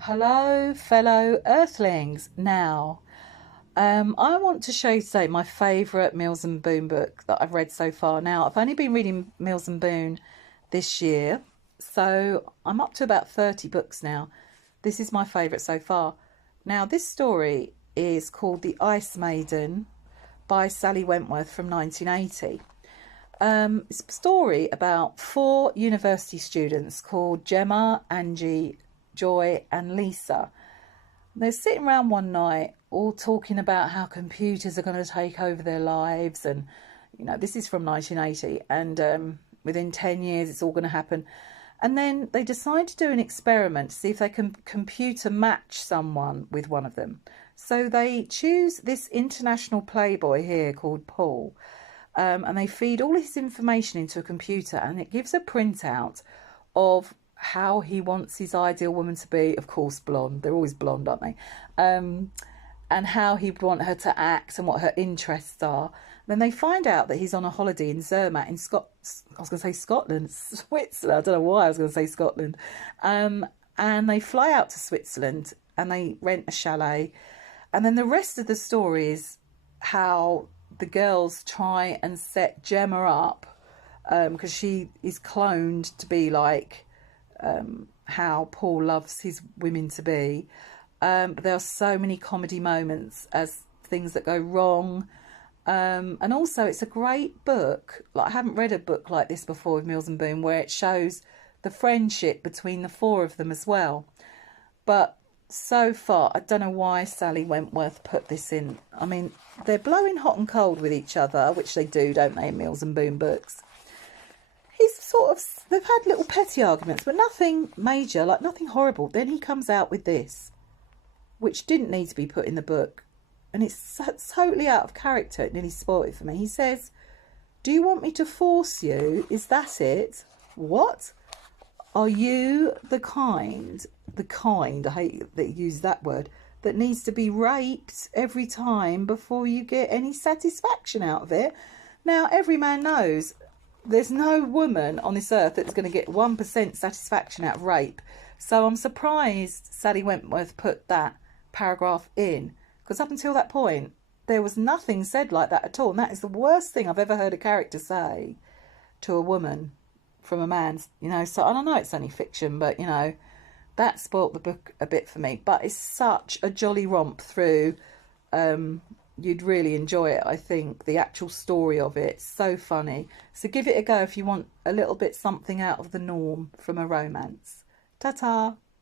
Hello, fellow Earthlings. Now, I want to show you today my favourite Mills and Boon book that I've read so far. Now, I've only been reading Mills and Boon this year, so I'm up to about 30 books now. This is my favourite so far. Now, this story is called The Ice Maiden by Sally Wentworth from 1980. It's a story about four university students called Gemma, Angie, Joy and Lisa. They're sitting around one night all talking about how computers are going to take over their lives, and this is from 1980, and within 10 years it's all going to happen. And then they decide to do an experiment to see if they can computer match someone with one of them. So they choose this international playboy here called Paul, and they feed all his information into a computer, and it gives a printout of how he wants his ideal woman to be. Of course, blonde. They're always blonde, aren't they? And how he'd want her to act and what her interests are. Then they find out that he's on a holiday in Zermatt in I was going to say Scotland, Switzerland. I don't know why I was going to say Scotland. And they fly out to Switzerland and they rent a chalet. And then the rest of the story is how the girls try and set Gemma up, because she is cloned to be like how Paul loves his women to be. But there are so many comedy moments as things that go wrong. And also it's a great book. Like, I haven't read a book like this before with Mills and Boon, where it shows the friendship between the four of them as well. But so far, I don't know why Sally Wentworth put this in. I mean, they're blowing hot and cold with each other, which they do, don't they, in Mills and Boon books. They've had little petty arguments, but nothing major, like nothing horrible. Then he comes out with this, which didn't need to be put in the book. And it's totally out of character. It nearly spoiled it for me. He says, "Do you want me to force you? Is that it? What? Are you the kind, I hate that you use that word, that needs to be raped every time before you get any satisfaction out of it?" Now, every man knows there's no woman on this earth that's going to get 1% satisfaction out of rape. So I'm surprised Sally Wentworth put that paragraph in, because up until that point, there was nothing said like that at all. And that is the worst thing I've ever heard a character say to a woman from a man, So I don't know, it's only fiction, but, that spoilt the book a bit for me. But it's such a jolly romp through. You'd really enjoy it, I think. The actual story of it, so funny. So give it a go if you want a little bit something out of the norm from a romance. Ta-ta!